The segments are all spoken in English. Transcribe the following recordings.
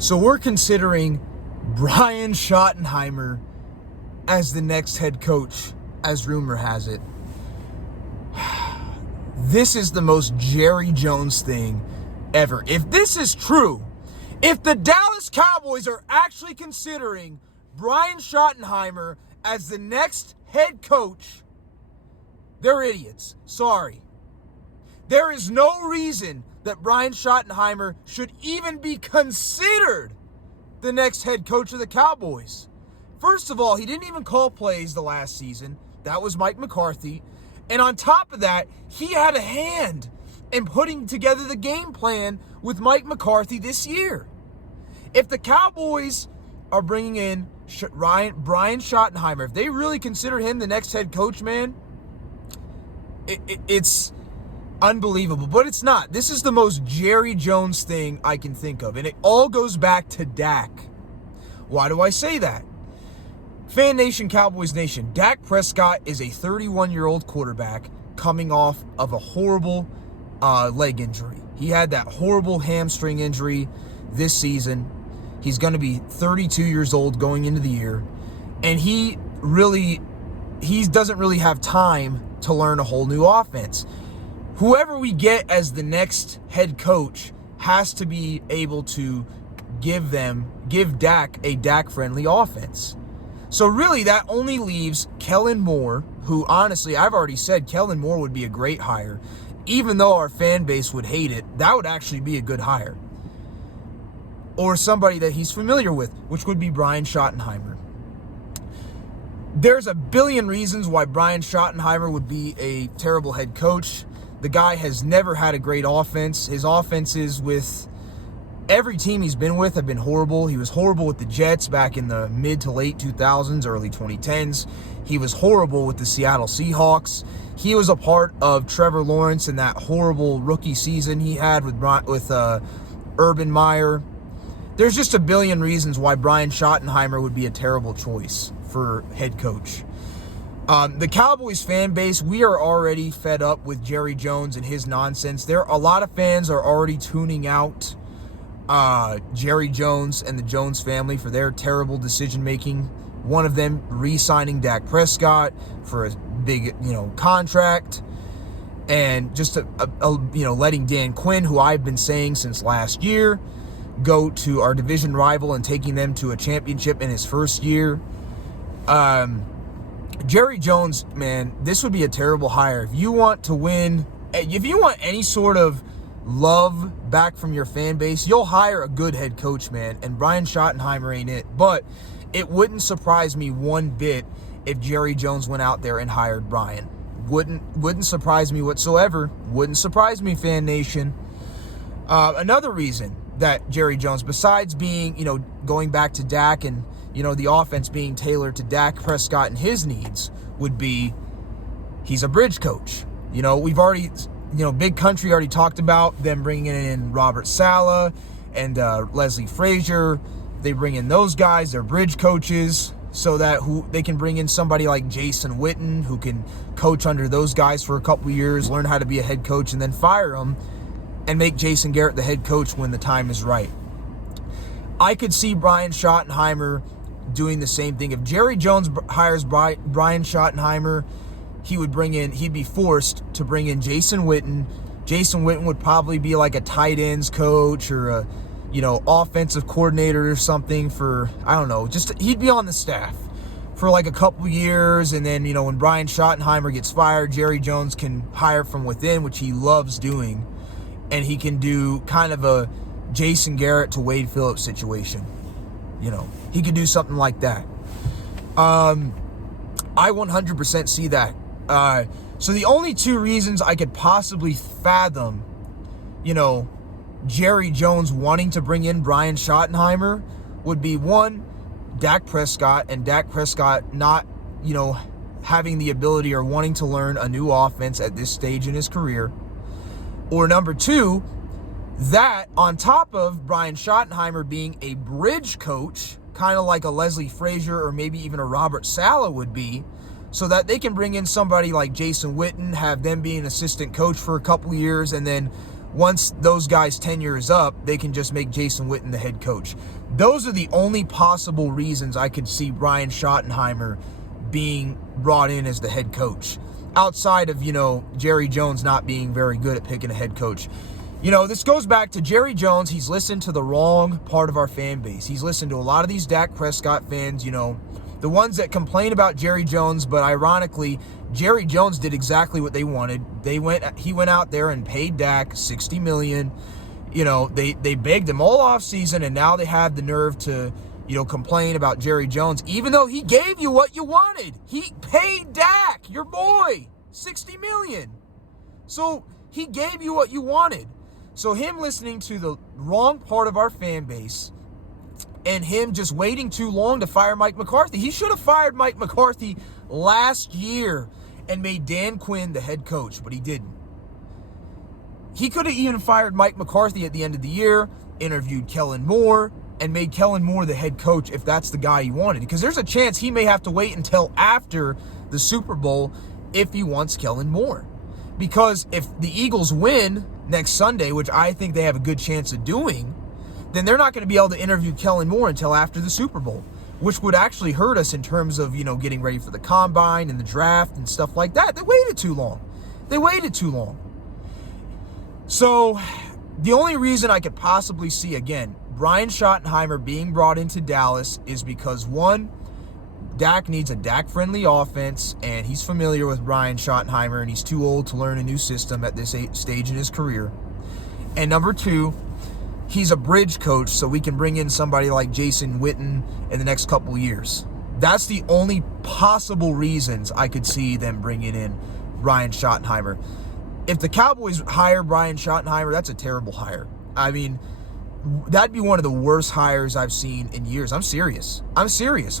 So we're considering Brian Schottenheimer as the next head coach, as rumor has it. This is the most Jerry Jones thing ever. If this is true, if the Dallas Cowboys are actually considering Brian Schottenheimer as the next head coach, they're idiots. Sorry. There is no reason that Brian Schottenheimer should even be considered the next head coach of the Cowboys. First of all, he didn't even call plays the last season. That was Mike McCarthy. And on top of that, he had a hand in putting together the game plan with Mike McCarthy this year. If the Cowboys are bringing in Brian Schottenheimer, if they really consider him the next head coach, man, it's unbelievable. But it's not. This is the most Jerry Jones thing I can think of. And it all goes back to Dak. Why do I say that? Fan Nation, Cowboys Nation, Dak Prescott is a 31-year-old quarterback coming off of a horrible leg injury. He had that horrible hamstring injury this season. He's going to be 32 years old going into the year. And he doesn't really have time to learn a whole new offense. Whoever we get as the next head coach has to be able to give Dak a Dak-friendly offense. So really, that only leaves Kellen Moore, who honestly, I've already said Kellen Moore would be a great hire. Even though our fan base would hate it, that would actually be a good hire. Or somebody that he's familiar with, which would be Brian Schottenheimer. There's a billion reasons why Brian Schottenheimer would be a terrible head coach. The guy has never had a great offense. His offenses with every team he's been with have been horrible. He was horrible with the Jets back in the mid to late 2000s, early 2010s. He was horrible with the Seattle Seahawks. He was a part of Trevor Lawrence in that horrible rookie season he had with Urban Meyer. There's just a billion reasons why Brian Schottenheimer would be a terrible choice for head coach. The Cowboys fan base, we are already fed up with Jerry Jones and his nonsense. A lot of fans are already tuning out Jerry Jones and the Jones family for their terrible decision-making. One of them re-signing Dak Prescott for a big, contract. And just letting Dan Quinn, who I've been saying since last year, go to our division rival and taking them to a championship in his first year. Jerry Jones, man, this would be a terrible hire. If you want to win, if you want any sort of love back from your fan base, you'll hire a good head coach, man. And Brian Schottenheimer ain't it. But it wouldn't surprise me one bit if Jerry Jones went out there and hired Brian. Wouldn't surprise me whatsoever. Wouldn't surprise me, Fan Nation. Another reason that Jerry Jones, besides being, going back to Dak and, the offense being tailored to Dak Prescott and his needs, would be he's a bridge coach. We've already, Big Country already talked about them bringing in Robert Saleh and Leslie Frazier. They bring in those guys, they're bridge coaches, so that they can bring in somebody like Jason Witten, who can coach under those guys for a couple years, learn how to be a head coach, and then fire them and make Jason Garrett the head coach when the time is right. I could see Brian Schottenheimer doing the same thing. If Jerry Jones hires Brian Schottenheimer, he'd be forced to bring in Jason Witten. Jason Witten would probably be like a tight ends coach or a, offensive coordinator or something for, I don't know, he'd be on the staff for like a couple years. And then, when Brian Schottenheimer gets fired, Jerry Jones can hire from within, which he loves doing. And he can do kind of a Jason Garrett to Wade Phillips situation. He could do something like that. I 100% see that. So the only two reasons I could possibly fathom, Jerry Jones wanting to bring in Brian Schottenheimer would be, one, Dak Prescott, and Dak Prescott not, having the ability or wanting to learn a new offense at this stage in his career. Or number two, that on top of Brian Schottenheimer being a bridge coach, kind of like a Leslie Frazier or maybe even a Robert Saleh would be, so that they can bring in somebody like Jason Witten, have them be an assistant coach for a couple years, and then once those guys' tenure is up, they can just make Jason Witten the head coach. Those are the only possible reasons I could see Brian Schottenheimer being brought in as the head coach. Outside of, Jerry Jones not being very good at picking a head coach. This goes back to Jerry Jones. He's listened to the wrong part of our fan base. He's listened to a lot of these Dak Prescott fans, the ones that complain about Jerry Jones, but ironically, Jerry Jones did exactly what they wanted. He went out there and paid Dak $60 million. They begged him all off season, and now they have the nerve to, complain about Jerry Jones, even though he gave you what you wanted. He paid Dak, your boy, $60 million. So he gave you what you wanted. So him listening to the wrong part of our fan base and him just waiting too long to fire Mike McCarthy. He should have fired Mike McCarthy last year and made Dan Quinn the head coach, but he didn't. He could have even fired Mike McCarthy at the end of the year, interviewed Kellen Moore, and made Kellen Moore the head coach if that's the guy he wanted. Because there's a chance he may have to wait until after the Super Bowl if he wants Kellen Moore. Because if the Eagles win next Sunday, which I think they have a good chance of doing, then they're not going to be able to interview Kellen Moore until after the Super Bowl, which would actually hurt us in terms of, getting ready for the combine and the draft and stuff like that. They waited too long. So the only reason I could possibly see, again, Brian Schottenheimer being brought into Dallas is because, one, Dak needs a Dak-friendly offense, and he's familiar with Brian Schottenheimer, and he's too old to learn a new system at this stage in his career. And number two, he's a bridge coach, so we can bring in somebody like Jason Witten in the next couple years. That's the only possible reasons I could see them bringing in Brian Schottenheimer. If the Cowboys hire Brian Schottenheimer, that's a terrible hire. I mean, that'd be one of the worst hires I've seen in years. I'm serious.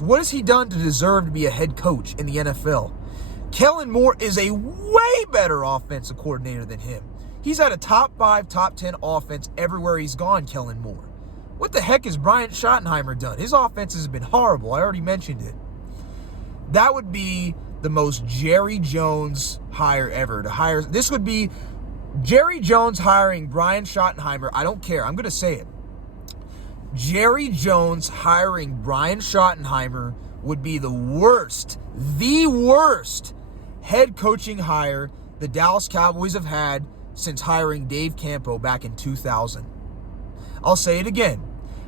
What has he done to deserve to be a head coach in the NFL? Kellen Moore is a way better offensive coordinator than him. He's had a top 5, top 10 offense everywhere he's gone, Kellen Moore. What the heck has Brian Schottenheimer done? His offense has been horrible. I already mentioned it. That would be the most Jerry Jones hire ever. This would be Jerry Jones hiring Brian Schottenheimer. I don't care. I'm going to say it. Jerry Jones hiring Brian Schottenheimer would be the worst head coaching hire the Dallas Cowboys have had since hiring Dave Campo back in 2000. I'll say it again.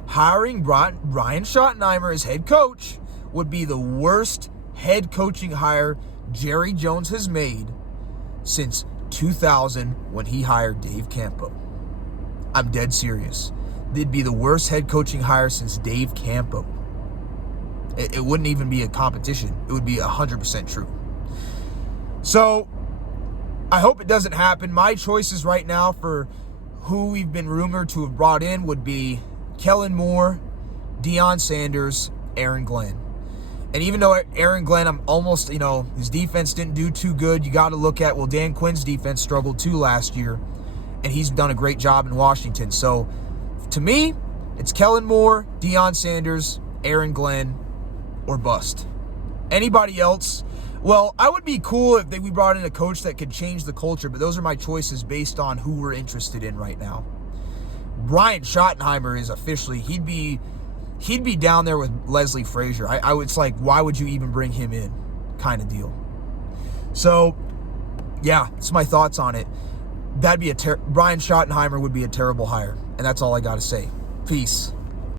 Hiring Brian Schottenheimer as head coach would be the worst head coaching hire Jerry Jones has made since 2000 when he hired Dave Campo. I'm dead serious. It'd be the worst head coaching hire since Dave Campo. It wouldn't even be a competition. It would be 100% true. So I hope it doesn't happen. My choices right now for who we've been rumored to have brought in would be Kellen Moore, Deion Sanders, Aaron Glenn. And even though Aaron Glenn, I'm almost, his defense didn't do too good, you got to look at, Dan Quinn's defense struggled too last year, and he's done a great job in Washington. So, to me, it's Kellen Moore, Deion Sanders, Aaron Glenn, or bust. Anybody else? Well, I would be cool if we brought in a coach that could change the culture, but those are my choices based on who we're interested in right now. Brian Schottenheimer is officially, he'd be down there with Leslie Frazier. It's like, why would you even bring him in kind of deal? So, yeah, that's my thoughts on it. That'd be Brian Schottenheimer would be a terrible hire. And that's all I got to say. Peace.